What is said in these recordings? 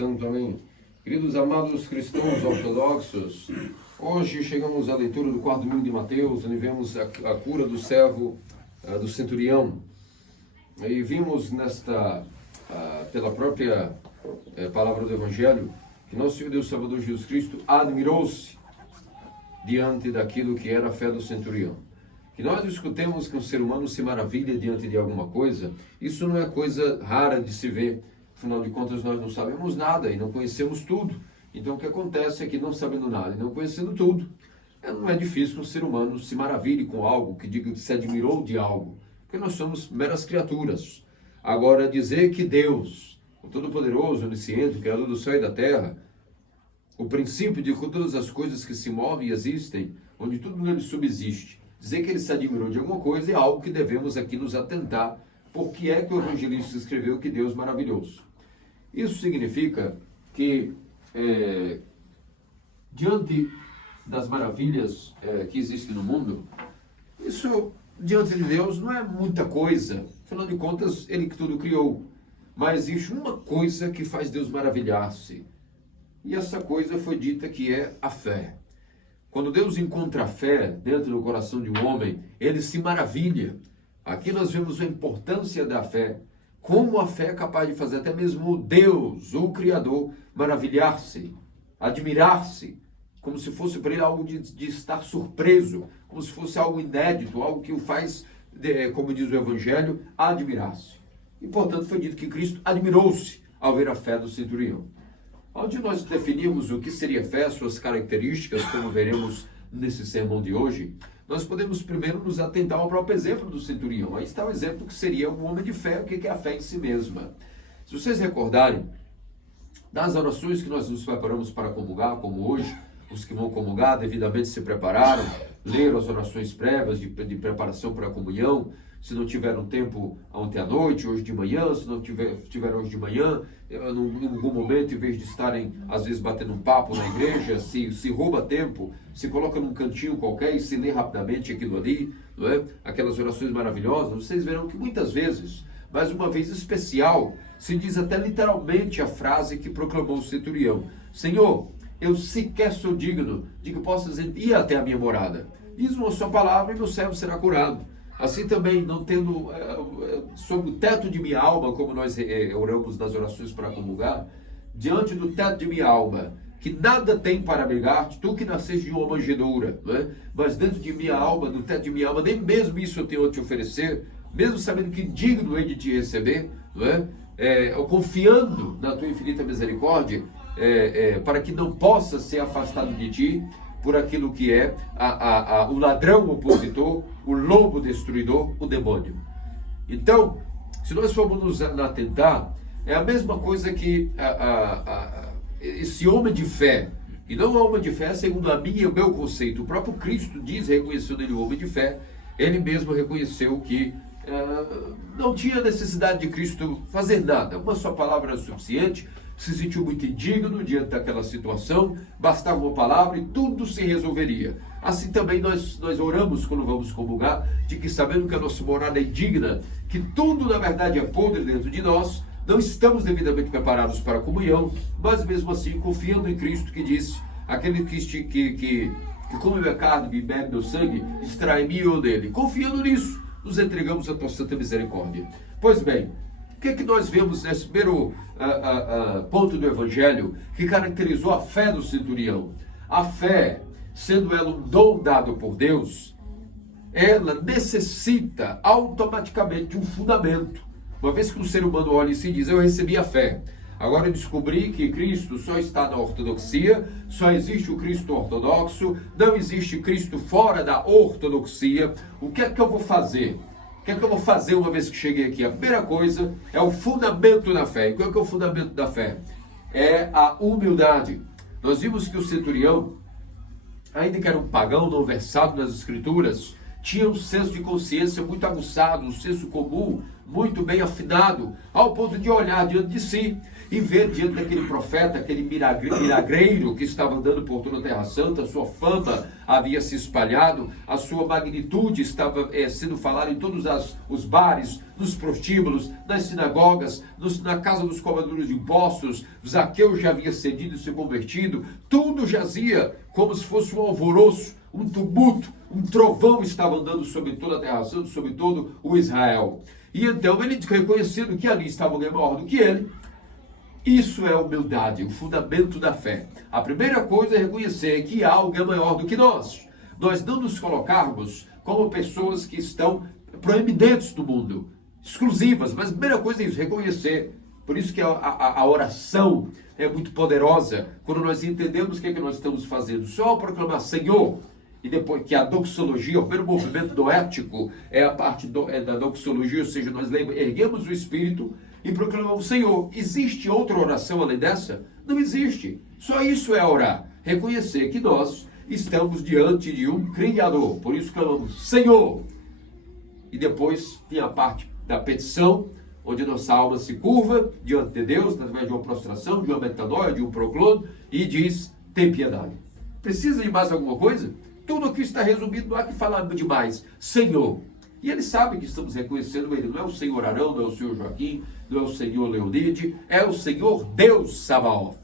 Santo, amém. Queridos amados cristãos ortodoxos, hoje chegamos à leitura do 4º domingo de Mateus, onde vemos a cura do servo do centurião. E vimos pela própria palavra do Evangelho, que nosso Senhor Deus Salvador Jesus Cristo admirou-se diante daquilo que era a fé do centurião. Que nós escutemos que um ser humano se maravilha diante de alguma coisa, isso não é coisa rara de se ver. Afinal de contas, nós não sabemos nada e não conhecemos tudo. Então, o que acontece é que, não sabendo nada e não conhecendo tudo, não é difícil que um ser humano se maravilhe com algo, que diga que se admirou de algo, porque nós somos meras criaturas. Agora, dizer que Deus, o Todo-Poderoso, Onisciente, o Criador do céu e da terra, o princípio de todas as coisas que se movem e existem, onde tudo nele subsiste, dizer que ele se admirou de alguma coisa é algo que devemos aqui nos atentar, porque é que o evangelista escreveu que Deus maravilhoso. Isso significa que, diante das maravilhas que existem no mundo, isso, diante de Deus, não é muita coisa. Afinal de contas, Ele que tudo criou. Mas existe uma coisa que faz Deus maravilhar-se. E essa coisa foi dita que é a fé. Quando Deus encontra a fé dentro do coração de um homem, Ele se maravilha. Aqui nós vemos a importância da fé. Como a fé é capaz de fazer até mesmo Deus, o Criador, maravilhar-se, admirar-se, como se fosse para ele algo de estar surpreso, como se fosse algo inédito, algo que o faz, como diz o Evangelho, admirar-se. E, portanto, foi dito que Cristo admirou-se ao ver a fé do centurião. Onde nós definimos o que seria fé, suas características, como veremos nesse sermão de hoje, nós podemos primeiro nos atentar ao próprio exemplo do centurião. Aí está o exemplo que seria um homem de fé, o que é a fé em si mesma. Se vocês recordarem, das orações que nós nos preparamos para comungar, como hoje, os que vão comungar devidamente se prepararam, leram as orações prévias de preparação para a comunhão, se não tiveram tempo ontem à noite, hoje de manhã, se não tiveram hoje de manhã, em algum momento, em vez de estarem, às vezes, batendo um papo na igreja, se rouba tempo, se coloca num cantinho qualquer e se lê rapidamente aquilo ali, não é? Aquelas orações maravilhosas, vocês verão que muitas vezes, mais uma vez especial, se diz até literalmente a frase que proclamou o centurião: Senhor, eu sequer sou digno de que possas ir até a minha morada. Diz uma só palavra e meu servo será curado. Assim também, não tendo sob o teto de minha alma, como nós oramos nas orações para comungar, diante do teto de minha alma, que nada tem para abrigar, tu que nasceste de uma manjedoura, não é? Mas dentro de minha alma, no teto de minha alma, nem mesmo isso eu tenho a te oferecer, mesmo sabendo que digno é de te receber, não é? Confiando na tua infinita misericórdia, para que não possa ser afastado de ti, por aquilo que é o ladrão opositor, o lobo destruidor, o demônio. Então, se nós formos nos atentar, é a mesma coisa que esse homem de fé, e não é homem de fé segundo a minha e o meu conceito. O próprio Cristo diz, reconheceu nele o homem de fé, ele mesmo reconheceu que não tinha necessidade de Cristo fazer nada, uma só palavra era suficiente. Se sentiu muito indigno diante daquela situação, bastava uma palavra e tudo se resolveria. Assim também nós oramos quando vamos comungar, de que sabendo que a nossa morada é indigna, que tudo na verdade é podre dentro de nós, não estamos devidamente preparados para a comunhão, mas mesmo assim confiando em Cristo que disse, aquele que come minha carne e bebe meu sangue, extrai-me eu dele. Confiando nisso, nos entregamos à tua santa misericórdia. Pois bem, o que nós vemos nesse primeiro ponto do Evangelho que caracterizou a fé do centurião? A fé, sendo ela um dom dado por Deus, ela necessita automaticamente de um fundamento. Uma vez que um ser humano olha e se diz, eu recebi a fé, agora eu descobri que Cristo só está na ortodoxia, só existe o Cristo ortodoxo, não existe Cristo fora da ortodoxia, o que é que eu vou fazer? O que é que eu vou fazer uma vez que cheguei aqui? A primeira coisa é o fundamento da fé. E qual é que é o fundamento da fé? É a humildade. Nós vimos que o centurião, ainda que era um pagão não versado nas Escrituras, tinha um senso de consciência muito aguçado, um senso comum muito bem afinado, ao ponto de olhar diante de si e ver diante daquele profeta, aquele milagreiro que estava andando por toda a Terra Santa, a sua fama havia se espalhado, a sua magnitude estava sendo falada em todos os bares, nos prostíbulos, nas sinagogas, na casa dos cobradores de impostos. Zaqueu já havia cedido e se convertido, tudo jazia como se fosse um alvoroço, um tumulto, um trovão estava andando sobre toda a Terra Santa, sobre todo o Israel. E então ele reconhecendo que ali estava alguém maior do que ele. Isso é humildade, o fundamento da fé. A primeira coisa é reconhecer que há alguém maior do que nós. Nós não nos colocarmos como pessoas que estão proeminentes no mundo, exclusivas, mas a primeira coisa é isso, reconhecer. Por isso que a oração é muito poderosa, quando nós entendemos o que é que nós estamos fazendo. Só ao proclamar Senhor, e depois que a doxologia, o primeiro movimento doético é a parte da doxologia, ou seja, nós erguemos o Espírito e proclamamos Senhor. Existe outra oração além dessa? Não existe. Só isso é orar. Reconhecer que nós estamos diante de um Criador. Por isso clamamos Senhor. E depois tem a parte da petição, onde nossa alma se curva diante de Deus, através de uma prostração, de uma metanoia, de um proclamo, e diz, tem piedade. Precisa de mais alguma coisa? Tudo aqui está resumido, não há que falar demais. Senhor. E ele sabe que estamos reconhecendo ele. Não é o Senhor Arão, não é o Senhor Joaquim, não é o Senhor Leonide, é o Senhor Deus Sabaoth.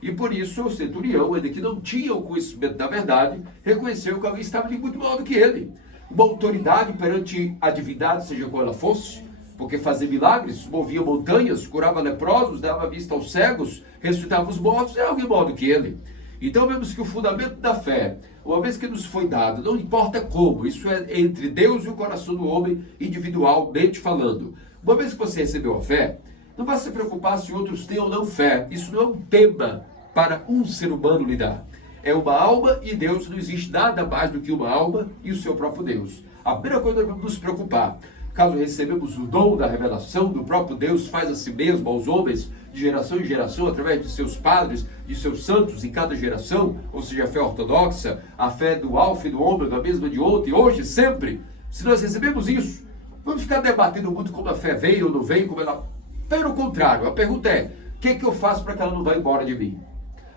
E por isso o centurião, ainda que não tinha o conhecimento da verdade, reconheceu que alguém estava ali muito maior do que ele. Uma autoridade perante a divindade, seja qual ela fosse, porque fazia milagres, movia montanhas, curava leprosos, dava vista aos cegos, ressuscitava os mortos, é alguém maior do que ele. Então vemos que o fundamento da fé, uma vez que nos foi dado, não importa como, isso é entre Deus e o coração do homem, individualmente falando. Uma vez que você recebeu a fé, não vai se preocupar se outros têm ou não fé. Isso não é um tema para um ser humano lidar. É uma alma e Deus, não existe nada mais do que uma alma e o seu próprio Deus. A primeira coisa que nós vamos nos preocupar, caso recebemos o dom da revelação do próprio Deus, faz a si mesmo aos homens, de geração em geração, através de seus padres, de seus santos em cada geração, ou seja, a fé ortodoxa, a fé do alfa e do ômega, a mesma de ontem, hoje, sempre. Se nós recebemos isso, vamos ficar debatendo muito como a fé veio ou não veio, como ela... Pelo contrário, a pergunta é, o que é que eu faço para que ela não vá embora de mim?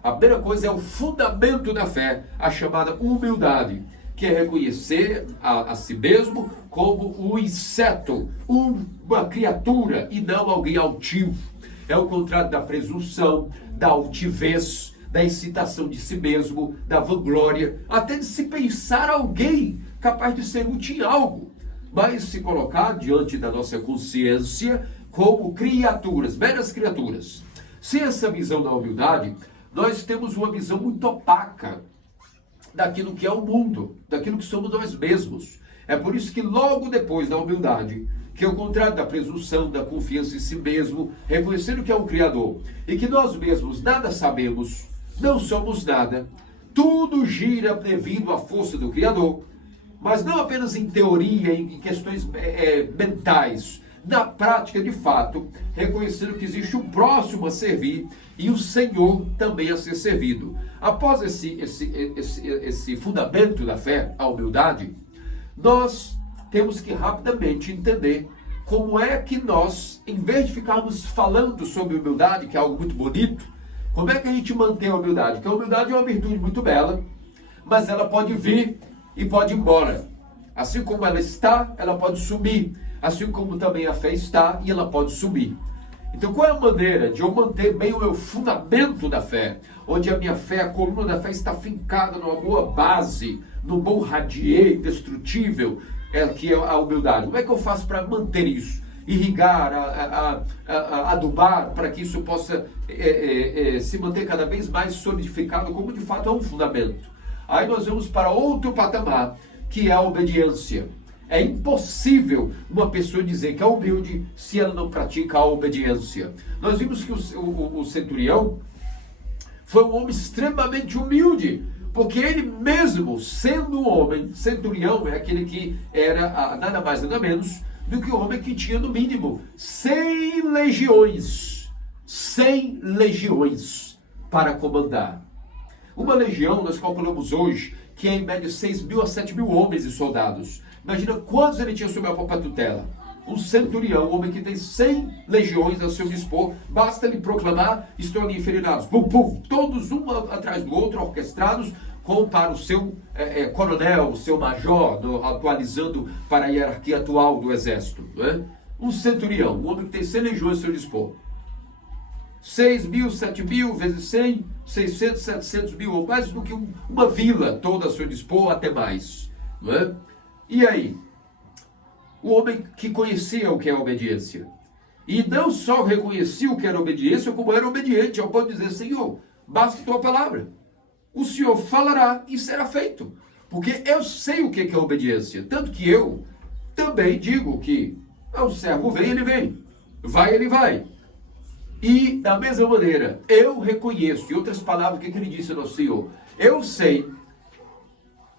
A primeira coisa é o fundamento da fé, a chamada humildade, que é reconhecer a si mesmo como um inseto, uma criatura e não alguém altivo. É o contrário da presunção, da altivez, da excitação de si mesmo, da vanglória, até de se pensar alguém capaz de ser útil em algo, mas se colocar diante da nossa consciência como criaturas, meras criaturas. Sem essa visão da humildade, nós temos uma visão muito opaca daquilo que é o mundo, daquilo que somos nós mesmos. É por isso que logo depois da humildade, que é o contrário da presunção, da confiança em si mesmo, reconhecendo que é um Criador, e que nós mesmos nada sabemos, não somos nada, tudo gira devido à força do Criador, mas não apenas em teoria, em questões mentais, na prática de fato, reconhecendo que existe um próximo a servir e o Senhor também a ser servido. Após esse fundamento da fé, a humildade, nós temos que rapidamente entender como é que nós, em vez de ficarmos falando sobre humildade, que é algo muito bonito, como é que a gente mantém a humildade? Porque a humildade é uma virtude muito bela, mas ela pode vir e pode ir embora. Assim como ela está, ela pode sumir. Assim como também a fé está e ela pode sumir. Então qual é a maneira de eu manter bem o meu fundamento da fé? Onde a minha fé, a coluna da fé está fincada numa boa base, num bom radier indestrutível, que é a humildade. Como é que eu faço para manter isso? Irrigar, adubar, para que isso possa se manter cada vez mais solidificado, como de fato é um fundamento. Aí nós vamos para outro patamar, que é a obediência. É impossível uma pessoa dizer que é humilde se ela não pratica a obediência. Nós vimos que o centurião foi um homem extremamente humilde, porque ele mesmo, sendo um homem, centurião é aquele que era nada mais nada menos do que o homem que tinha no mínimo 100 legiões para comandar. Uma legião, nós calculamos hoje, que é em média 6.000 a 7.000 homens e soldados. Imagina quantos ele tinha sob a própria tutela. Um centurião, um homem que tem 100 legiões a seu dispor, basta ele proclamar, estão ali enfileirados, pum, pum, todos um atrás do outro, orquestrados, para o seu coronel, o seu major, atualizando para a hierarquia atual do exército. Não é? Um centurião, um homem que tem 100 legiões a seu dispor. 6.000, 7.000, vezes 100, 600, 700 mil, ou mais do que uma vila toda a seu dispor, até mais. Não é? E aí? O homem que conhecia o que é obediência. E não só reconhecia o que era obediência, como era obediente, ao ponto de dizer, Senhor, basta a tua palavra. O Senhor falará e será feito. Porque eu sei o que é obediência. Tanto que eu também digo que o servo vem, ele vem. Vai, ele vai. E, da mesma maneira, eu reconheço, em outras palavras, o que ele disse ao Senhor? Eu sei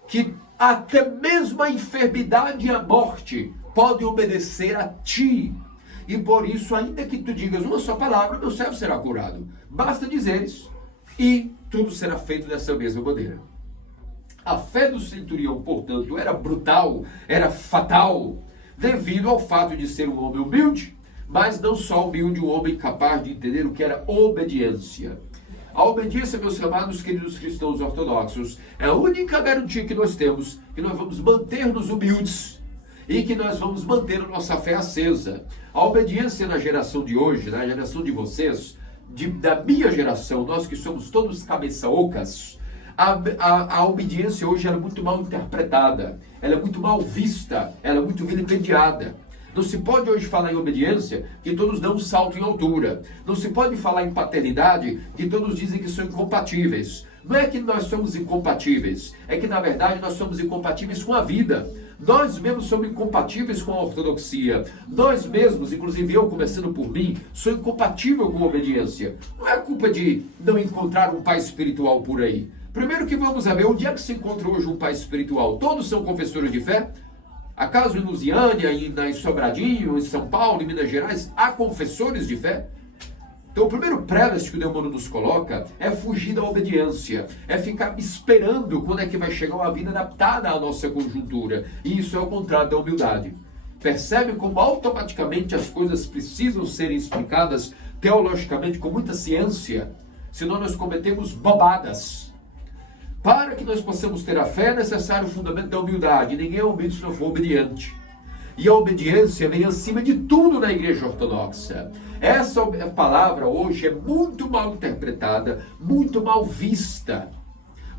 que até mesmo a enfermidade e a morte podem obedecer a ti. E por isso, ainda que tu digas uma só palavra, meu servo será curado. Basta dizeres, e tudo será feito dessa mesma maneira. A fé do centurião, portanto, era brutal, era fatal, devido ao fato de ser um homem humilde, mas não só humilde, um homem capaz de entender o que era obediência. A obediência, meus amados queridos cristãos ortodoxos, é a única garantia que nós temos, que nós vamos manter-nos humildes e que nós vamos manter a nossa fé acesa. A obediência na geração de hoje, na geração de vocês, da minha geração, nós que somos todos cabeça ocas, a obediência hoje ela é muito mal interpretada, ela é muito mal vista, ela é muito vilipendiada. Não se pode hoje falar em obediência que todos dão um salto em altura. Não se pode falar em paternidade que todos dizem que são incompatíveis. Não é que nós somos incompatíveis, é que na verdade nós somos incompatíveis com a vida. Nós mesmos somos incompatíveis com a ortodoxia. Nós mesmos, inclusive eu começando por mim, sou incompatível com a obediência. Não é culpa de não encontrar um pai espiritual por aí. Primeiro que vamos ver, onde é que se encontra hoje um pai espiritual? Todos são confessores de fé? Acaso em Lusiânia, em Sobradinho, em São Paulo, em Minas Gerais, há confessores de fé? Então o primeiro preleste que o demônio nos coloca é fugir da obediência, é ficar esperando quando é que vai chegar uma vida adaptada à nossa conjuntura. E isso é o contrário da humildade. Percebe como automaticamente as coisas precisam ser explicadas teologicamente com muita ciência, senão nós cometemos bobadas. Para que nós possamos ter a fé, é necessário o fundamento da humildade. Ninguém é humilde se não for obediente. E a obediência vem acima de tudo na igreja ortodoxa. Essa palavra hoje é muito mal interpretada, muito mal vista.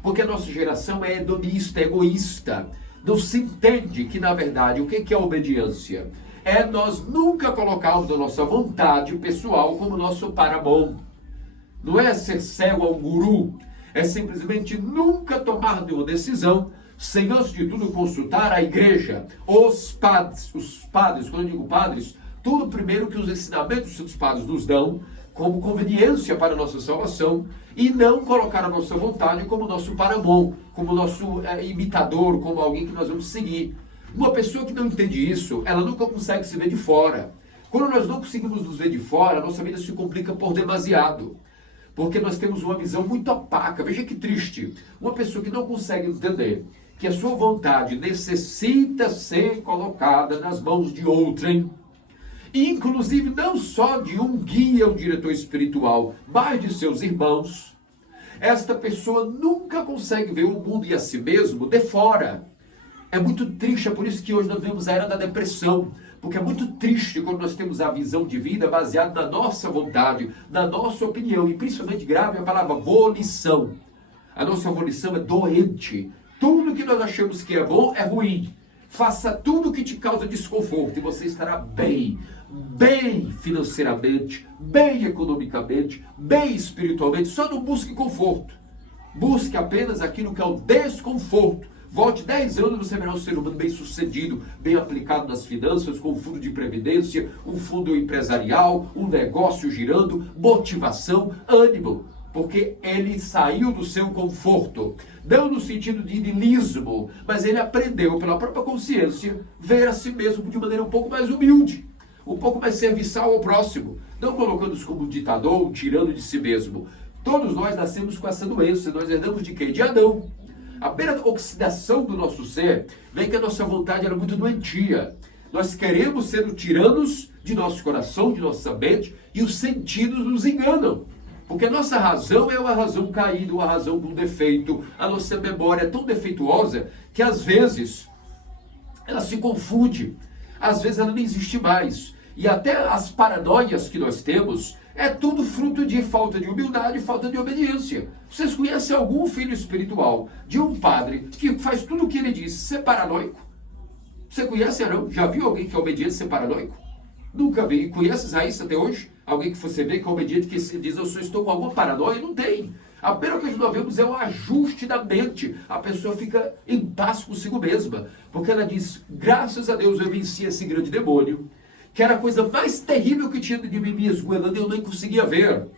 Porque a nossa geração é hedonista, egoísta. Não se entende que, na verdade, o que é a obediência? É nós nunca colocarmos a nossa vontade pessoal como nosso paramount. Não é ser cego a um guru. É simplesmente nunca tomar nenhuma decisão sem, antes de tudo, consultar a igreja, os padres, quando eu digo padres, tudo primeiro que os ensinamentos dos padres nos dão como conveniência para a nossa salvação e não colocar a nossa vontade como nosso paramount, como nosso imitador, como alguém que nós vamos seguir. Uma pessoa que não entende isso, ela nunca consegue se ver de fora. Quando nós não conseguimos nos ver de fora, a nossa vida se complica por demasiado. Porque nós temos uma visão muito opaca. Veja que triste. Uma pessoa que não consegue entender que a sua vontade necessita ser colocada nas mãos de outrem, inclusive não só de um guia, um diretor espiritual, mas de seus irmãos, esta pessoa nunca consegue ver o mundo e a si mesmo de fora. É muito triste, é por isso que hoje nós vemos a era da depressão. Porque é muito triste quando nós temos a visão de vida baseada na nossa vontade, na nossa opinião. E principalmente grave a palavra volição. A nossa volição é doente. Tudo que nós achamos que é bom é ruim. Faça tudo que te causa desconforto e você estará bem. Bem financeiramente, bem economicamente, bem espiritualmente. Só não busque conforto. Busque apenas aquilo que é o desconforto. Volte 10 anos, você verá um ser humano bem sucedido, bem aplicado nas finanças, com um fundo de previdência, um fundo empresarial, um negócio girando, motivação, ânimo. Porque ele saiu do seu conforto, não no sentido de niilismo, mas ele aprendeu pela própria consciência ver a si mesmo de maneira um pouco mais humilde, um pouco mais serviçal ao próximo, não colocando-se como um ditador, um tirano de si mesmo. Todos nós nascemos com essa doença, nós herdamos de quem? De Adão. A primeira oxidação do nosso ser vem que a nossa vontade era muito doentia. Nós queremos ser tiranos de nosso coração, de nossa mente, e os sentidos nos enganam. Porque a nossa razão é uma razão caída, uma razão com defeito. A nossa memória é tão defeituosa que às vezes ela se confunde. Às vezes ela não existe mais. E até as paranoias que nós temos é tudo fruto de falta de humildade e falta de obediência. Vocês conhecem algum filho espiritual de um padre que faz tudo o que ele diz ser paranoico? Você conhece, não? Já viu alguém que é obediente ser paranoico? Nunca vi. E conheces a isso até hoje? Alguém que você vê que é obediente, que diz, eu só estou com alguma paranoia? Não tem. A primeira coisa que nós vemos é o ajuste da mente. A pessoa fica em paz consigo mesma. Porque ela diz, graças a Deus eu venci esse grande demônio, que era a coisa mais terrível que tinha de mim me esgoelando e eu nem conseguia ver.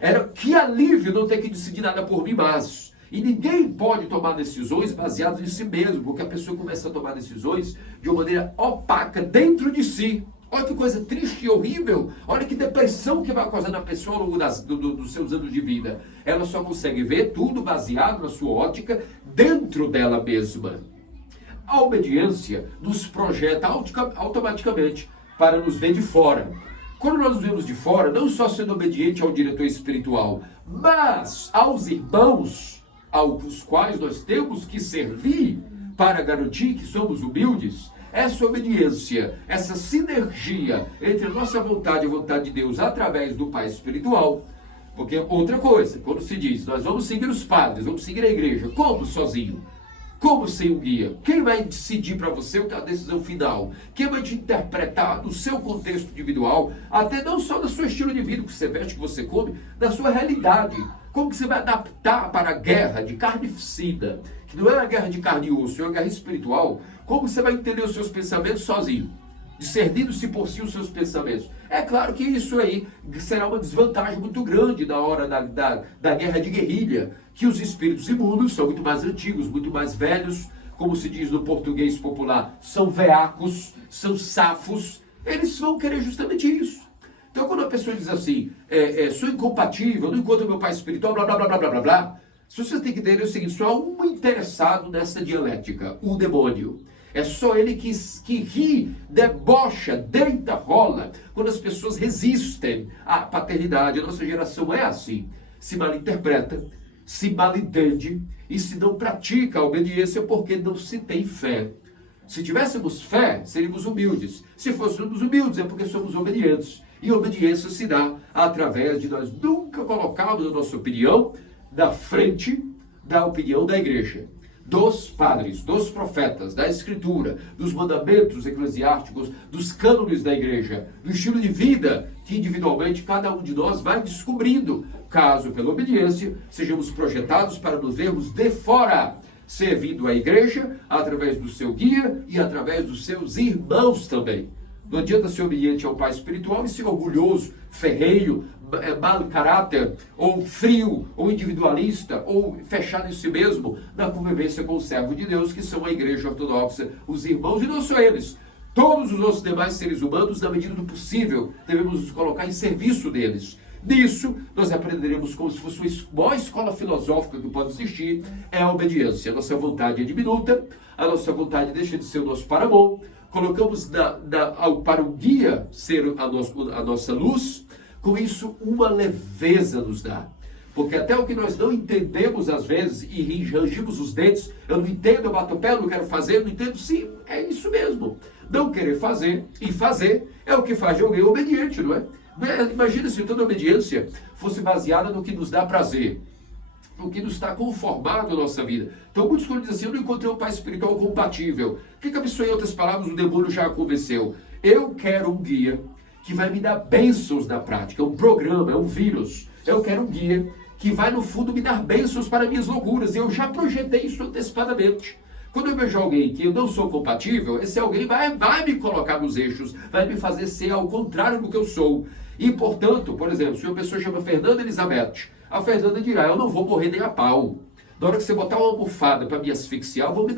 Era que alívio não ter que decidir nada por mim, mas... E ninguém pode tomar decisões baseadas em si mesmo, porque a pessoa começa a tomar decisões de uma maneira opaca dentro de si. Olha que coisa triste e horrível. Olha que depressão que vai causar na pessoa ao longo dos seus anos de vida. Ela só consegue ver tudo baseado na sua ótica dentro dela mesma. A obediência nos projeta automaticamente para nos ver de fora. Quando nós nos vemos de fora, não só sendo obediente ao diretor espiritual, mas aos irmãos aos quais nós temos que servir para garantir que somos humildes, essa obediência, essa sinergia entre a nossa vontade e a vontade de Deus através do Pai espiritual. Porque outra coisa, quando se diz, nós vamos seguir os padres, vamos seguir a igreja, como sozinho? Como sem um guia? Quem vai decidir para você o que é a decisão final? Quem vai te interpretar no seu contexto individual, até não só no seu estilo de vida, que você veste, que você come, na sua realidade. Como que você vai adaptar para a guerra de carnificina, que não é uma guerra de carne e osso, é uma guerra espiritual? Como você vai entender os seus pensamentos sozinho? Discernindo-se por si os seus pensamentos. É claro que isso aí será uma desvantagem muito grande na hora da guerra de guerrilha, que os espíritos imundos são muito mais antigos, muito mais velhos, como se diz no português popular, são veacos, são safos, eles vão querer justamente isso. Então, quando a pessoa diz assim, sou incompatível, não encontro meu pai espiritual, blá, blá, blá, blá, blá, blá, blá, se você tem que entender é o seguinte, só há um interessado nessa dialética, o demônio. É só ele que ri, debocha, deita, rola, quando as pessoas resistem à paternidade. A nossa geração é assim, se malinterpreta, se malentende e se não pratica a obediência porque não se tem fé. Se tivéssemos fé, seríamos humildes. Se fôssemos humildes, é porque somos obedientes. E obediência se dá através de nós nunca colocarmos a nossa opinião na frente da opinião da igreja, dos padres, dos profetas, da escritura, dos mandamentos eclesiásticos, dos cânones da igreja, do estilo de vida que individualmente cada um de nós vai descobrindo, caso pela obediência sejamos projetados para nos vermos de fora, servindo a igreja através do seu guia e através dos seus irmãos também. Não adianta ser obediente ao pai espiritual e ser orgulhoso, ferreiro, mau caráter, ou frio, ou individualista, ou fechado em si mesmo na convivência com o servo de Deus, que são a igreja ortodoxa, os irmãos, e não só eles. Todos os outros demais seres humanos, na medida do possível, devemos nos colocar em serviço deles. Nisso, nós aprenderemos como se fosse a maior escola filosófica que pode existir, é a obediência. A nossa vontade é diminuta, a nossa vontade deixa de ser o nosso paramão, colocamos para o guia ser a nossa luz, com isso uma leveza nos dá. Porque até o que nós não entendemos às vezes e rangimos os dentes, eu não entendo, eu bato o pé, eu não quero fazer, eu não entendo, sim, é isso mesmo. Não querer fazer e fazer é o que faz de alguém obediente, não é? Imagina se toda obediência fosse baseada no que nos dá prazer, no que nos está conformado na nossa vida. Então muitos quando dizem assim, eu não encontrei um pai espiritual compatível. O que a pessoa, em outras palavras, o demônio já convenceu? Eu quero um guia que vai me dar bênçãos na prática, é um programa, é um vírus. Eu quero um guia que vai no fundo me dar bênçãos para minhas loucuras. Eu já projetei isso antecipadamente. Quando eu vejo alguém que eu não sou compatível, esse alguém vai me colocar nos eixos, vai me fazer ser ao contrário do que eu sou. E, portanto, por exemplo, se uma pessoa chama Fernanda Elizabeth, a Fernanda dirá, eu não vou morrer nem a pau. Na hora que você botar uma almofada para me asfixiar, eu vou me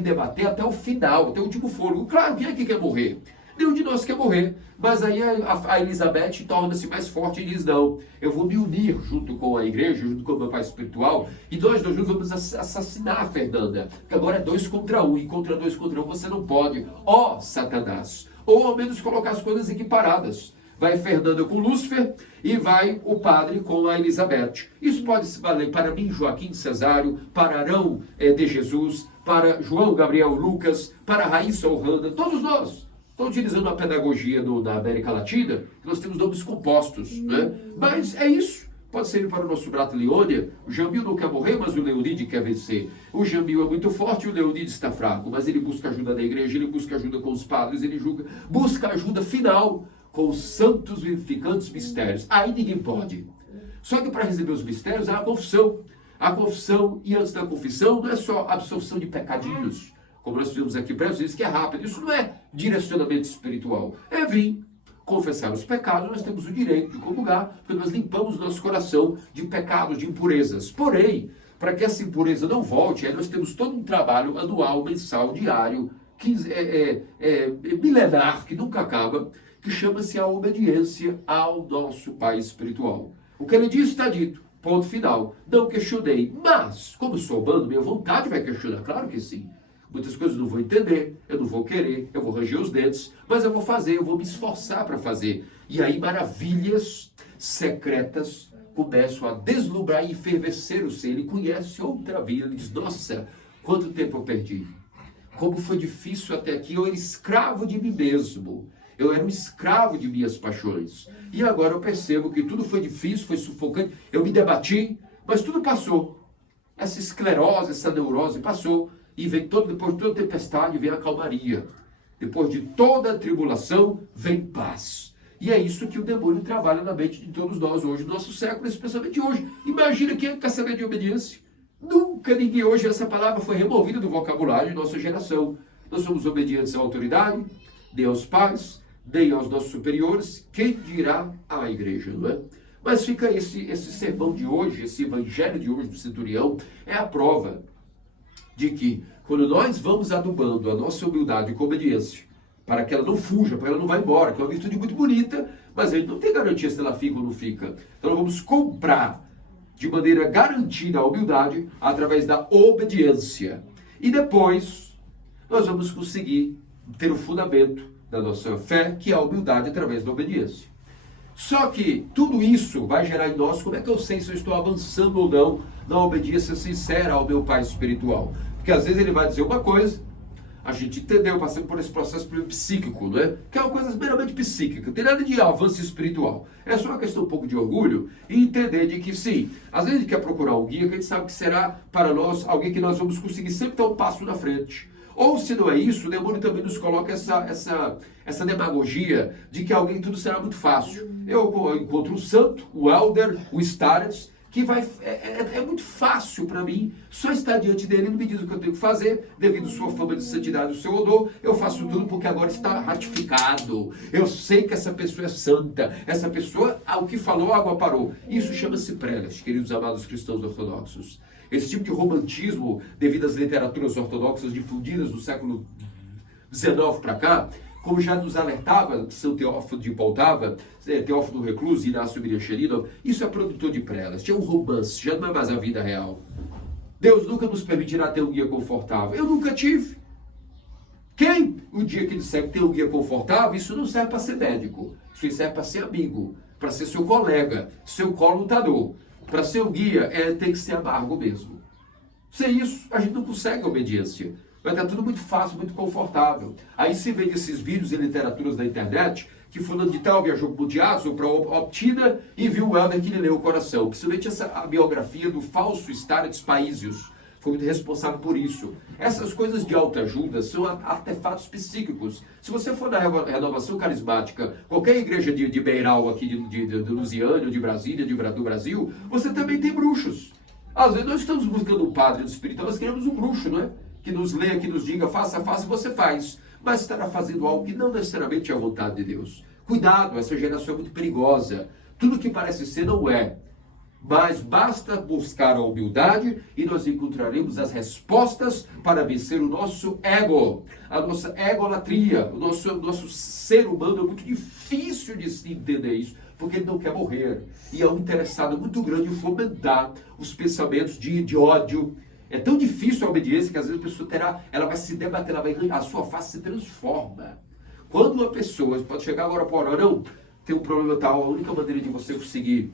debater até o final, até o último fôlego. Claro, quem é que quer morrer? Nenhum de nós quer morrer. Mas aí a Elizabeth torna-se mais forte e diz, não, eu vou me unir junto com a igreja, junto com o meu pai espiritual, e nós dois juntos vamos assassinar a Fernanda, que agora é 2 contra 1, e contra 2 contra 1 você não pode, ó Satanás. Ou ao menos colocar as coisas equiparadas. Vai Fernanda com Lúcifer e vai o padre com a Elizabeth. Isso pode se valer para mim, Joaquim Cesário, para Arão de Jesus, para João Gabriel Lucas, para Raíssa Ohana, todos nós. Estou utilizando a pedagogia da América Latina, que nós temos nomes compostos, né? Mas é isso. Pode ser para o nosso Brato Leônia. O Jamil não quer morrer, mas o Leonide quer vencer. O Jamil é muito forte e o Leonide está fraco, mas ele busca ajuda da igreja, ele busca ajuda com os padres, ele busca ajuda final com os santos vivificantes mistérios. Aí ninguém pode. Só que para receber os mistérios há a confissão. A confissão, e antes da confissão, não é só absorção de pecadinhos, como nós vimos aqui brevemente, que é rápido. Isso não é direcionamento espiritual. É vir confessar os pecados, nós temos o direito de comungar, porque nós limpamos nosso coração de pecados, de impurezas. Porém, para que essa impureza não volte, aí nós temos todo um trabalho anual, mensal, diário, milenar, que nunca acaba, que chama-se a obediência ao nosso Pai espiritual. O que ele diz está dito. Ponto final. Não questionei. Mas, como sou humano, minha vontade vai questionar. Claro que sim. Muitas coisas eu não vou entender, eu não vou querer, eu vou ranger os dentes, mas eu vou fazer, eu vou me esforçar para fazer. E aí maravilhas secretas começam a deslumbrar e enfervecer o ser. Ele conhece outra vida, ele diz, nossa, quanto tempo eu perdi. Como foi difícil até aqui, eu era escravo de mim mesmo. Eu era um escravo de minhas paixões. E agora eu percebo que tudo foi difícil, foi sufocante. Eu me debati, mas tudo passou. Essa esclerose, essa neurose passou. E vem depois de toda tempestade, vem a calmaria. Depois de toda a tribulação, vem paz. E é isso que o demônio trabalha na mente de todos nós hoje, no nosso século, especialmente hoje. Imagina quem quer saber de obediência. Nunca ninguém hoje, essa palavra foi removida do vocabulário de nossa geração. Nós somos obedientes à autoridade, dê aos pais, dê aos nossos superiores, quem dirá à igreja, não é? Mas fica esse sermão de hoje, esse evangelho de hoje do centurião, é a prova de que quando nós vamos adubando a nossa humildade com obediência, para que ela não fuja, para que ela não vá embora, que é uma virtude muito bonita, mas a gente não tem garantia se ela fica ou não fica. Então nós vamos comprar de maneira garantida a humildade através da obediência. E depois nós vamos conseguir ter o fundamento da nossa fé, que é a humildade através da obediência. Só que tudo isso vai gerar em nós, como é que eu sei se eu estou avançando ou não na obediência sincera ao meu Pai espiritual? Porque às vezes ele vai dizer uma coisa, a gente entendeu, passando por esse processo psíquico, não é? Que é uma coisa meramente psíquica, não tem nada de avanço espiritual. É só uma questão um pouco de orgulho e entender de que sim, às vezes a gente quer procurar um guia que a gente sabe que será para nós alguém que nós vamos conseguir sempre dar um passo na frente. Ou se não é isso, o demônio também nos coloca essa demagogia de que alguém tudo será muito fácil. Eu encontro um santo, o elder, o status, que é muito fácil para mim só estar diante dele, ele me diz o que eu tenho que fazer, devido à sua fama de santidade, o seu odor, eu faço tudo porque agora está ratificado. Eu sei que essa pessoa é santa, essa pessoa, ao que falou, a água parou. Isso chama-se prelas, queridos amados cristãos ortodoxos. Esse tipo de romantismo, devido às literaturas ortodoxas difundidas do século XIX para cá, como já nos alertava São Teófilo de Poltava, Teófilo Recluso e Inácio Miriam, isso é produtor de prelas, tinha um romance, já não é mais a vida real. Deus nunca nos permitirá ter um guia confortável. Eu nunca tive. Quem, o dia que disser que tem um guia confortável, isso não serve para ser médico, isso serve para ser amigo, para ser seu colega, seu colutador. Para ser um guia, tem que ser amargo mesmo. Sem isso, a gente não consegue obediência. Vai estar tudo muito fácil, muito confortável. Aí se vê esses vídeos e literaturas da internet, que fulano de tal viajou para o Diazo, para a Optina, e viu o Helder que lhe leu o coração. Principalmente a biografia do falso Starates Paisius. Foi muito responsável por isso. Essas coisas de autoajuda são artefatos psíquicos. Se você for na renovação carismática, qualquer igreja de Beiral aqui de Lusiânia, de Brasília, do Brasil, você também tem bruxos. Às vezes nós estamos buscando um padre do espírito, nós queremos um bruxo, não é? Que nos leia, que nos diga, faça, faça, e você faz. Mas estará fazendo algo que não necessariamente é a vontade de Deus. Cuidado, essa geração é muito perigosa. Tudo que parece ser não é. Mas basta buscar a humildade e nós encontraremos as respostas para vencer o nosso ego, a nossa egolatria. O nosso ser humano é muito difícil de se entender isso, porque ele não quer morrer. E é um interessado muito grande em fomentar os pensamentos de ódio. É tão difícil a obediência que às vezes a pessoa ela vai se debater, a sua face se transforma. Quando uma pessoa, pode chegar agora para orar, não, tem um problema tal, a única maneira de você conseguir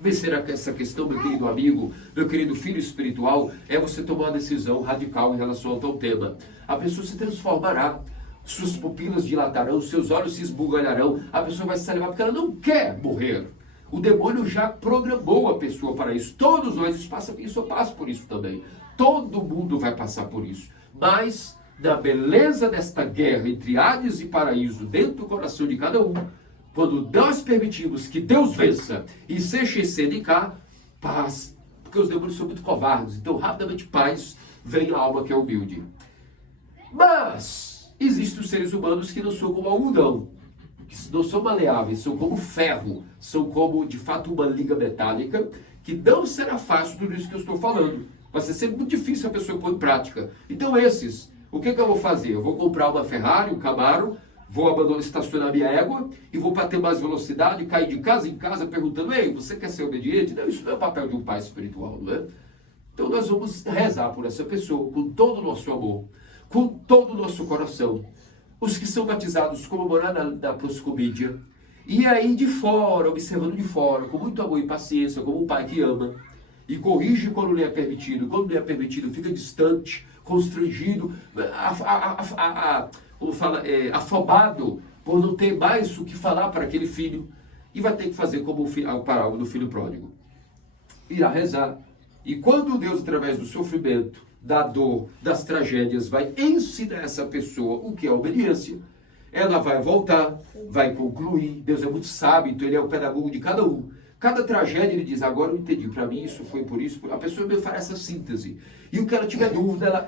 vencer essa questão, meu querido amigo, meu querido filho espiritual, é você tomar uma decisão radical em relação ao teu tema. A pessoa se transformará, suas pupilas dilatarão, seus olhos se esbugalharão, a pessoa vai se salvar porque ela não quer morrer. O demônio já programou a pessoa para isso. Todos nós, isso eu passo por isso também. Todo mundo vai passar por isso. Mas, na beleza desta guerra entre Hades e paraíso, dentro do coração de cada um, quando nós permitimos que Deus vença e seja cá, paz. Porque os demônios são muito covardes. Então, rapidamente, paz, vem a alma que é humilde. Mas, existem os seres humanos que não são como algodão, que não são maleáveis, são como ferro, são como, de fato, uma liga metálica, que não será fácil tudo isso que eu estou falando. Vai ser sempre muito difícil a pessoa pôr em prática. Então, esses, o que eu vou fazer? Eu vou comprar uma Ferrari, um Camaro, vou abandonar, estacionar minha égua e vou para ter mais velocidade, cair de casa em casa perguntando, ei, você quer ser obediente? Não, isso não é o papel de um pai espiritual, não é? Então nós vamos rezar por essa pessoa com todo o nosso amor, com todo o nosso coração. Os que são batizados, como morar na proscomídia, e aí de fora, observando de fora, com muito amor e paciência, como um pai que ama, e corrige quando lhe é permitido, quando lhe é permitido fica distante, constrangido, como fala, afobado por não ter mais o que falar para aquele filho, e vai ter que fazer como a parábola do filho pródigo. Irá rezar. E quando Deus, através do sofrimento, da dor, das tragédias, vai ensinar essa pessoa o que é obediência, ela vai voltar, vai concluir. Deus é muito sábio, então ele é o pedagogo de cada um. Cada tragédia ele diz, agora eu entendi, para mim isso foi por isso. A pessoa me faz essa síntese. E o que ela tiver dúvida,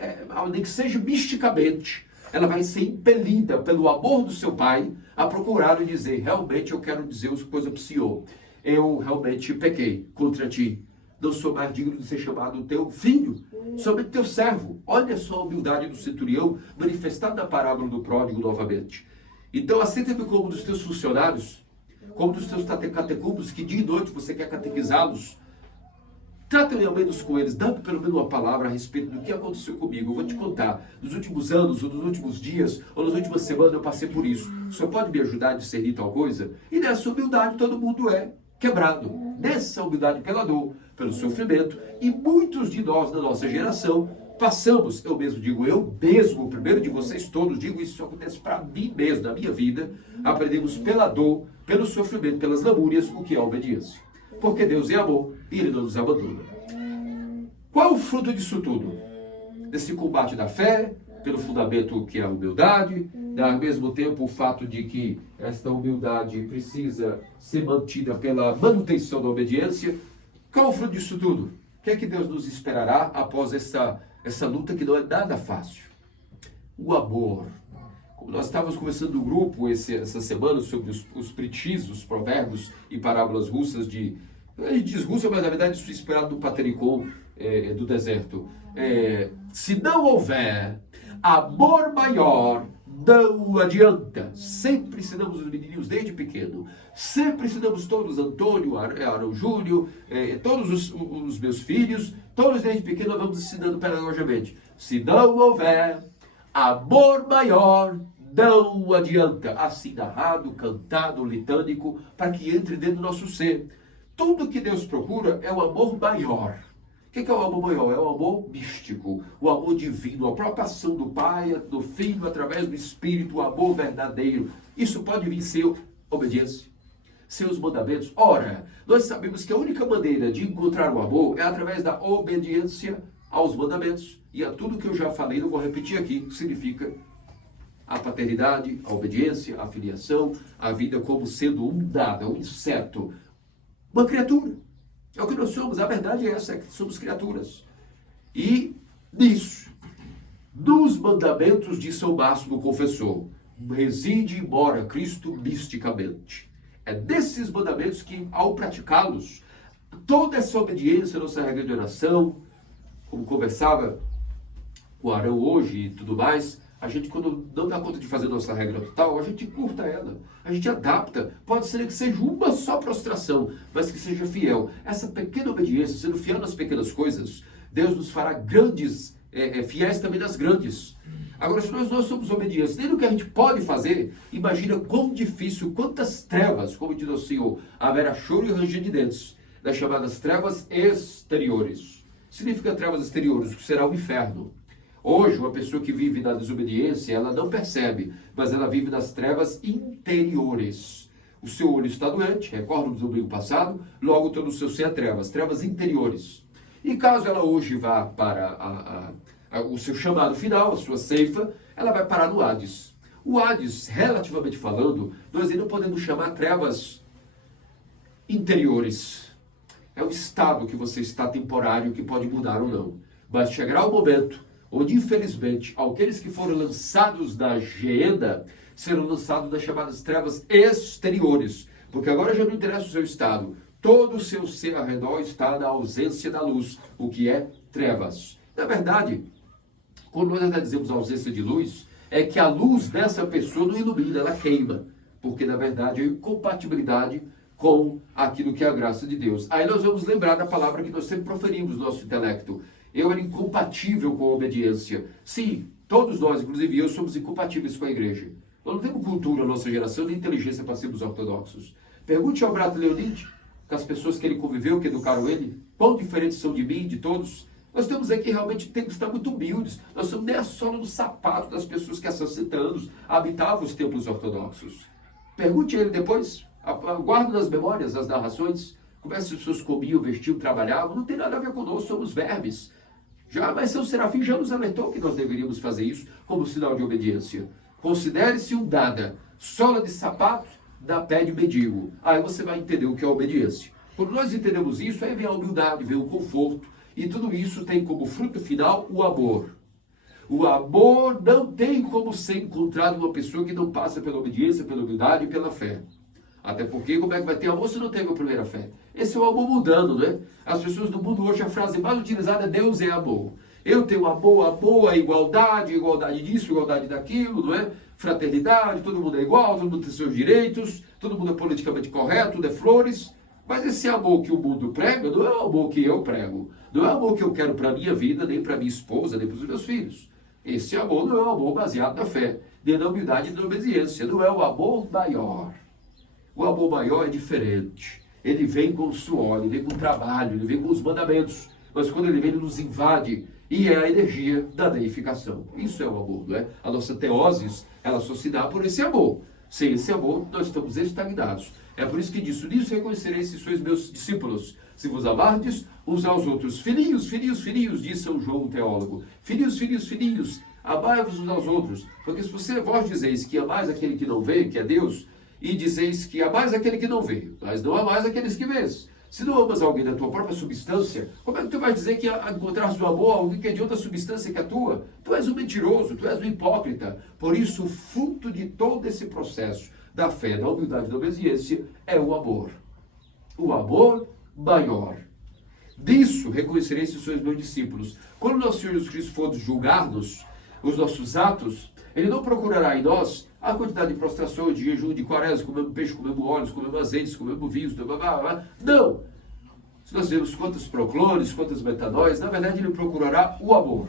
nem que seja misticamente, ela vai ser impelida pelo amor do seu pai a procurar e dizer, realmente eu quero dizer uma coisa para o Senhor. Eu realmente pequei contra ti. Não sou mais digno de ser chamado teu filho, somente teu servo. Olha só a humildade do centurião manifestada na parábola do pródigo novamente. Então aceita-me como dos teus funcionários, como dos teus catecúmenos, que dia e noite você quer catequizá-los. Trata-me ao menos com eles, dá-me pelo menos uma palavra a respeito do que aconteceu comigo. Eu vou te contar, nos últimos anos, ou nos últimos dias, ou nas últimas semanas eu passei por isso. O senhor pode me ajudar a discernir tal coisa? E nessa humildade todo mundo é quebrado. Nessa humildade pela dor, pelo sofrimento. E muitos de nós, da nossa geração, passamos, eu mesmo, o primeiro de vocês todos, digo isso acontece para mim mesmo, na minha vida, aprendemos pela dor, pelo sofrimento, pelas lamúrias, o que é a obediência. Porque Deus é amor e Ele não nos abandona. Qual é o fruto disso tudo? Desse combate da fé, pelo fundamento que é a humildade, ao mesmo tempo o fato de que esta humildade precisa ser mantida pela manutenção da obediência. Qual é o fruto disso tudo? O que é que Deus nos esperará após essa luta que não é nada fácil? O amor. Como nós estávamos conversando no grupo essa semana sobre os pritis, os provérbios e parábolas russas a gente diz russa, mas na verdade isso é inspirado no Patericon do deserto. Se não houver amor maior, não adianta. Sempre ensinamos os menininhos desde pequeno. Sempre ensinamos todos, Antônio, Arão Júnior, todos os meus filhos, todos desde pequeno nós vamos ensinando pedagogicamente. Se não houver amor maior, não adianta. Assim narrado, cantado, litânico, para que entre dentro do nosso ser. Tudo que Deus procura é o amor maior. O que é o amor maior? É o amor místico, o amor divino, a própria ação do Pai, do Filho, através do Espírito, o amor verdadeiro. Isso pode vir ser obediência, ser os mandamentos. Ora, nós sabemos que a única maneira de encontrar o amor é através da obediência aos mandamentos. E a tudo que eu já falei, não vou repetir aqui, que significa a paternidade, a obediência, a filiação, a vida como sendo um dado, um inseto, uma criatura. É o que nós somos, a verdade é essa, é que somos criaturas. E nisso, nos mandamentos de São Máximo Confessor, reside e mora Cristo misticamente. É desses mandamentos que, ao praticá-los, toda essa obediência, nossa regra de oração, como conversava com o Arão hoje e tudo mais, a gente, quando não dá conta de fazer nossa regra total, a gente curta ela, a gente adapta. Pode ser que seja uma só prostração, mas que seja fiel. Essa pequena obediência, sendo fiel nas pequenas coisas, Deus nos fará grandes, fiéis também nas grandes. Agora, se nós não somos obedientes nem no que a gente pode fazer, imagina quão difícil, quantas trevas, como diz o Senhor, haverá choro e ranger de dentes, das chamadas trevas exteriores. Significa trevas exteriores, que será o inferno. Hoje, uma pessoa que vive na desobediência, ela não percebe, mas ela vive nas trevas interiores. O seu olho está doente, recordo do domingo passado, logo todo o seu ser é trevas, trevas interiores. E caso ela hoje vá para o seu chamado final, a sua ceifa, ela vai parar no Hades. O Hades, relativamente falando, nós ainda podemos chamar trevas interiores. É o estado que você está temporário, que pode mudar ou não. Mas chegará o momento onde, infelizmente, aqueles que foram lançados da Geena serão lançados das chamadas trevas exteriores. Porque agora já não interessa o seu estado. Todo o seu ser ao redor está na ausência da luz, o que é trevas. Na verdade, quando nós até dizemos ausência de luz, é que a luz dessa pessoa não ilumina, ela queima. Porque, na verdade, é incompatibilidade com aquilo que é a graça de Deus. Aí nós vamos lembrar da palavra que nós sempre proferimos no nosso intelecto. Eu era incompatível com a obediência. Sim, todos nós, inclusive eu, somos incompatíveis com a igreja. Nós não temos cultura na nossa geração, nem inteligência para sermos ortodoxos. Pergunte ao Beato Leonide, com as pessoas que ele conviveu, que educaram ele, quão diferentes são de mim e de todos. Nós temos aqui realmente temos que estar muito humildes. Nós somos nem a sola do sapato das pessoas que há 60 anos habitavam os templos ortodoxos. Pergunte a ele depois, guarde nas memórias as narrações, como as pessoas comiam, vestiam, trabalhavam. Não tem nada a ver conosco, somos vermes. Mas São Serafim já nos alertou que nós deveríamos fazer isso como sinal de obediência. Considere-se um dada, sola de sapato, da pé de mendigo. Aí você vai entender o que é obediência. Quando nós entendemos isso, aí vem a humildade, vem o conforto, e tudo isso tem como fruto final o amor. O amor não tem como ser encontrado em uma pessoa que não passa pela obediência, pela humildade e pela fé. Até porque, como é que vai ter amor se não teve a primeira fé? Esse é o amor mudando, né? As pessoas do mundo hoje, a frase mais utilizada é Deus é amor. Eu tenho amor, a igualdade disso, igualdade daquilo, não é? Fraternidade, todo mundo é igual, todo mundo tem seus direitos, todo mundo é politicamente correto, tudo é flores. Mas esse amor que o mundo prega não é o amor que eu prego. Não é o amor que eu quero para a minha vida, nem para minha esposa, nem para os meus filhos. Esse amor não é o amor baseado na fé, nem na humildade e na obediência. Não é o amor maior. O amor maior é diferente. Ele vem com o suor, ele vem com o trabalho, ele vem com os mandamentos. Mas quando ele vem, ele nos invade. E é a energia da deificação. Isso é o amor, não é? A nossa teoses, ela só se dá por esse amor. Sem esse amor, nós estamos estagnados. É por isso que disso reconhecereis se sois meus discípulos, se vos amardes uns aos outros. Filhinhos, filhinhos, filhinhos, diz São João, o teólogo. Filhinhos, filhinhos, filhinhos, amai-vos uns aos outros. Porque se vós dizeis que amais aquele que não vê, que é Deus, e dizeis que amais aquele que não vê, mas não amais aqueles que vês. Se não amas alguém da tua própria substância, como é que tu vai dizer que encontraste o amor a alguém que é de outra substância que a tua? Tu és um mentiroso, tu és um hipócrita. Por isso, o fruto de todo esse processo da fé, da humildade e da obediência é o amor. O amor maior. Disso reconhecereis se sois meus discípulos. Quando nosso Senhor Jesus Cristo for julgar-nos, os nossos atos, Ele não procurará em nós a quantidade de prostrações, de jejum, de quaresma, comemos peixe, comemos óleos, comemos azeites, comemos vinhos, blá, blá, blá. Não! Se nós vemos quantos proclones, quantas metanóis, na verdade Ele procurará o amor.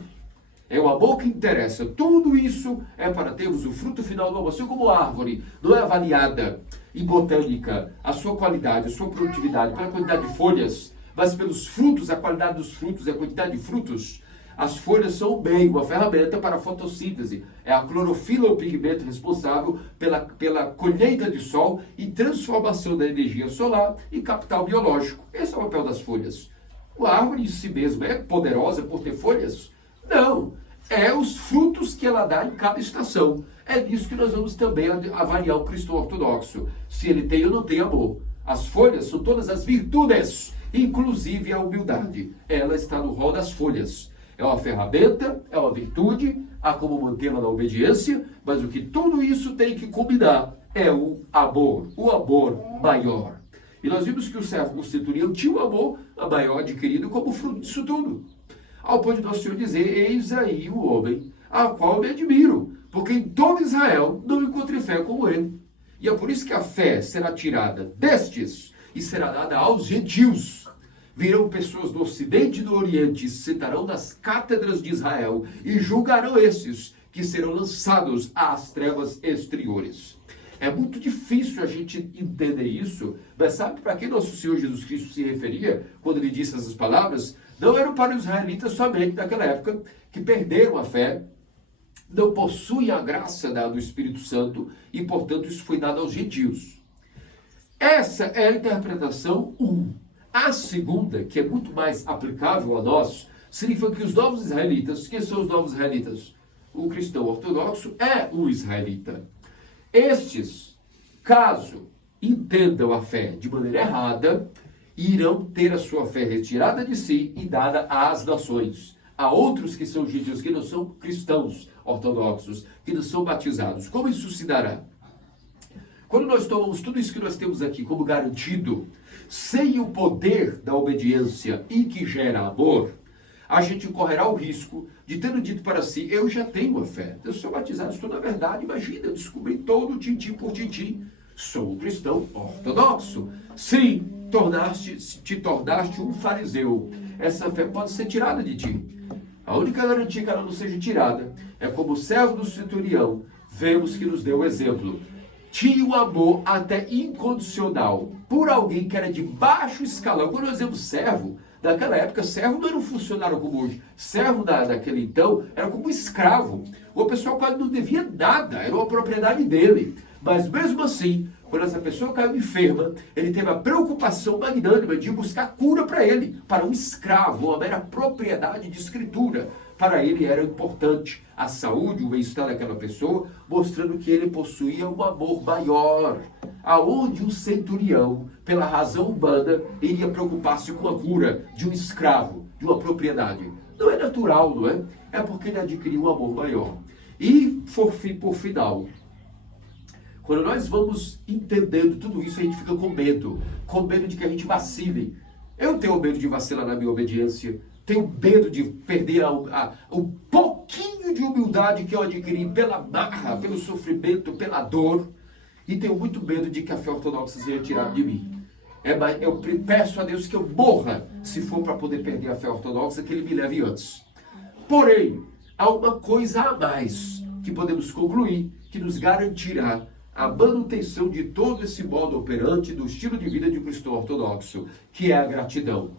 É o amor que interessa. Tudo isso é para termos o fruto final do amor. Assim como a árvore não é avaliada em botânica, a sua qualidade, a sua produtividade, pela quantidade de folhas, mas pelos frutos, a qualidade dos frutos, a quantidade de frutos. As folhas são o meio, uma ferramenta para a fotossíntese. É a clorofila o pigmento responsável pela colheita de sol e transformação da energia solar em capital biológico. Esse é o papel das folhas. A árvore em si mesma é poderosa por ter folhas? Não. É os frutos que ela dá em cada estação. É nisso que nós vamos também avaliar o cristão ortodoxo. Se ele tem ou não tem amor. As folhas são todas as virtudes, inclusive a humildade. Ela está no rol das folhas. É uma ferramenta, é uma virtude, há como mantê-la na obediência, mas o que tudo isso tem que combinar é o amor maior. E nós vimos que o servo, o centurião, tinha um amor maior adquirido como fruto disso tudo. Ao ponto de nosso Senhor dizer, eis aí o homem a qual me admiro, porque em todo Israel não encontrei fé como ele. E é por isso que a fé será tirada destes e será dada aos gentios. Virão pessoas do Ocidente e do Oriente, se sentarão nas cátedras de Israel e julgarão esses que serão lançados às trevas exteriores. É muito difícil a gente entender isso, mas sabe para que nosso Senhor Jesus Cristo se referia quando ele disse essas palavras? Não eram para os israelitas somente daquela época que perderam a fé, não possuem a graça do Espírito Santo e, portanto, isso foi dado aos gentios. Essa é a interpretação 1. A segunda, que é muito mais aplicável a nós, significa que os novos israelitas, quem são os novos israelitas? O cristão ortodoxo é um israelita. Estes, caso entendam a fé de maneira errada, irão ter a sua fé retirada de si e dada às nações. Há outros que são gentios, que não são cristãos ortodoxos, que não são batizados. Como isso se dará? Quando nós tomamos tudo isso que nós temos aqui como garantido, sem o poder da obediência e que gera amor, a gente correrá o risco de tendo dito para si, eu já tenho a fé, eu sou batizado, estou na verdade, imagina, eu descobri todo tintim por tintim, sou um cristão ortodoxo. Sim, te tornaste um fariseu. Essa fé pode ser tirada de ti. A única garantia que ela não seja tirada é como o servo do centurião, vemos que nos deu o exemplo. Tinha um amor até incondicional por alguém que era de baixo escalão. Quando nós dizemos servo, naquela época, servo não era um funcionário como hoje. Servo daquele então era como um escravo. O pessoal quase não devia nada, era uma propriedade dele. Mas mesmo assim, quando essa pessoa caiu enferma, ele teve a preocupação magnânima de buscar cura para ele, para um escravo, uma mera propriedade de escritura. Para ele era importante a saúde, o bem-estar daquela pessoa, mostrando que ele possuía um amor maior. Aonde um centurião, pela razão humana, iria preocupar-se com a cura de um escravo, de uma propriedade. Não é natural, não é? É porque ele adquiriu um amor maior. E, por final, quando nós vamos entendendo tudo isso, a gente fica com medo de que a gente vacile. Eu tenho medo de vacilar na minha obediência, tenho medo de perder o pouquinho de humildade que eu adquiri pela marra, pelo sofrimento, pela dor, e tenho muito medo de que a fé ortodoxa seja tirada de mim. Eu peço a Deus que eu morra, se for para poder perder a fé ortodoxa, que Ele me leve antes. Porém, há uma coisa a mais que podemos concluir, que nos garantirá a manutenção de todo esse modo operante do estilo de vida de um cristão ortodoxo, que é a gratidão.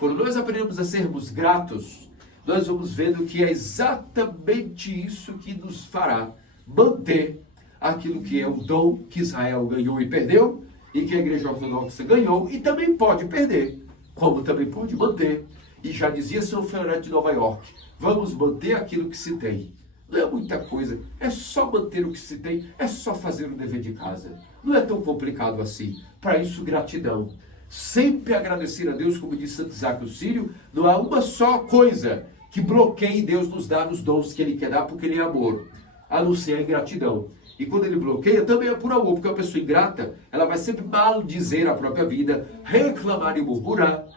Quando nós aprendemos a sermos gratos, nós vamos vendo que é exatamente isso que nos fará manter aquilo que é o dom que Israel ganhou e perdeu, e que a igreja ortodoxa ganhou e também pode perder, como também pode manter. E já dizia São Fernando de Nova York, vamos manter aquilo que se tem. Não é muita coisa, é só manter o que se tem, é só fazer o dever de casa. Não é tão complicado assim. Para isso, gratidão. Sempre agradecer a Deus, como disse Santo Isaac o Sírio, não há uma só coisa que bloqueie Deus nos dar os dons que Ele quer dar, porque Ele é amor, a não ser a ingratidão. E quando Ele bloqueia, também é por amor, porque a pessoa ingrata, ela vai sempre maldizer a própria vida, reclamar e murmurar.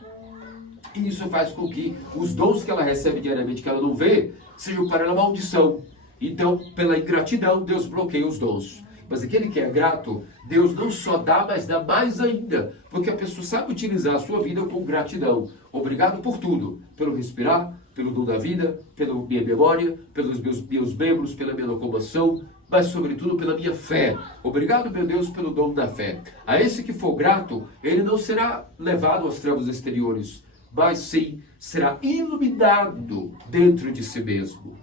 E isso faz com que os dons que ela recebe diariamente, que ela não vê, sejam para ela maldição. Então, pela ingratidão, Deus bloqueia os dons. Mas aquele que é grato, Deus não só dá, mas dá mais ainda. Porque a pessoa sabe utilizar a sua vida com gratidão. Obrigado por tudo. Pelo respirar, pelo dom da vida, pela minha memória, pelos meus membros, pela minha locomoção, mas sobretudo pela minha fé. Obrigado, meu Deus, pelo dom da fé. A esse que for grato, ele não será levado às trevas exteriores, mas sim será iluminado dentro de si mesmo.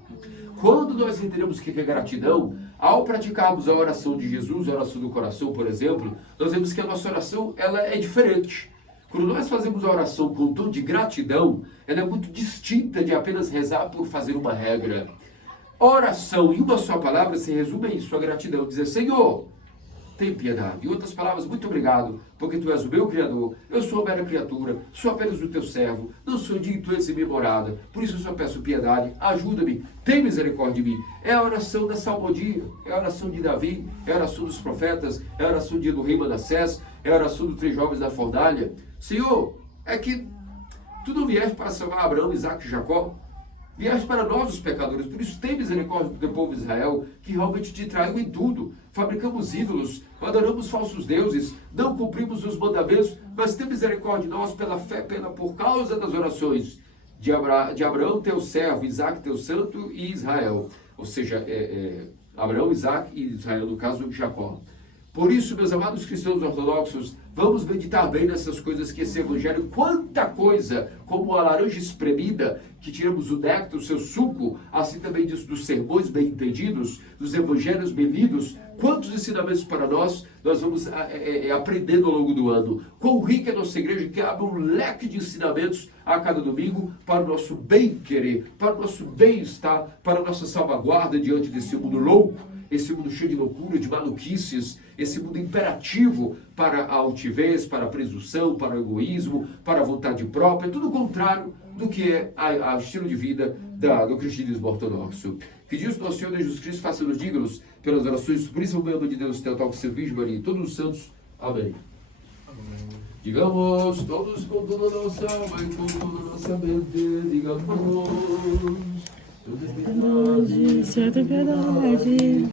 Quando nós entendemos o que é gratidão, ao praticarmos a oração de Jesus, a oração do coração, por exemplo, nós vemos que a nossa oração ela é diferente. Quando nós fazemos a oração com tom de gratidão, ela é muito distinta de apenas rezar por fazer uma regra. Oração, em uma só palavra, se resume a isso, a gratidão. Dizer, Senhor, tem piedade. Em outras palavras, muito obrigado, porque Tu és o meu Criador, eu sou uma mera criatura, sou apenas o Teu servo, não sou digno Tu és em minha morada, por isso eu só peço piedade, ajuda-me, tem misericórdia de mim. É a oração da salmodia, é a oração de Davi, é a oração dos profetas, é a oração de Elohim Manassés, é a oração dos 3 jovens da fornalha. Senhor, é que tu não vieste para salvar Abraão, Isaac e Jacó, vieste para nós os pecadores. Por isso tem misericórdia do teu povo de Israel, que realmente te traiu em tudo. Fabricamos ídolos, adoramos falsos deuses, não cumprimos os mandamentos, mas tem misericórdia de nós pela fé, por causa das orações de Abraão, teu servo, Isaac, teu santo, e Israel. Ou seja, Abraão, Isaac e Israel, no caso de Jacó. Por isso, meus amados cristãos ortodoxos, vamos meditar bem nessas coisas que esse evangelho, quanta coisa, como a laranja espremida, que tiramos o néctar, o seu suco, assim também diz dos sermões bem entendidos, dos evangelhos bem lidos, quantos ensinamentos para nós vamos aprendendo ao longo do ano. Quão rica é a nossa igreja, que abre um leque de ensinamentos a cada domingo para o nosso bem-querer, para o nosso bem-estar, para a nossa salvaguarda diante desse mundo louco, esse mundo cheio de loucura, de maluquices, esse mundo imperativo para a altivez, para a presunção, para o egoísmo, para a vontade própria, tudo o contrário do que é o estilo de vida do cristianismo ortodoxo. Que Deus, nosso Senhor Jesus Cristo, faça-nos dignos pelas orações do Príncipe de Deus, Teotocos, Virgem Maria e todos os santos. Amém. Digamos todos com toda a nossa alma e com toda a nossa mente, digamos, todos Piedade, certa piedade.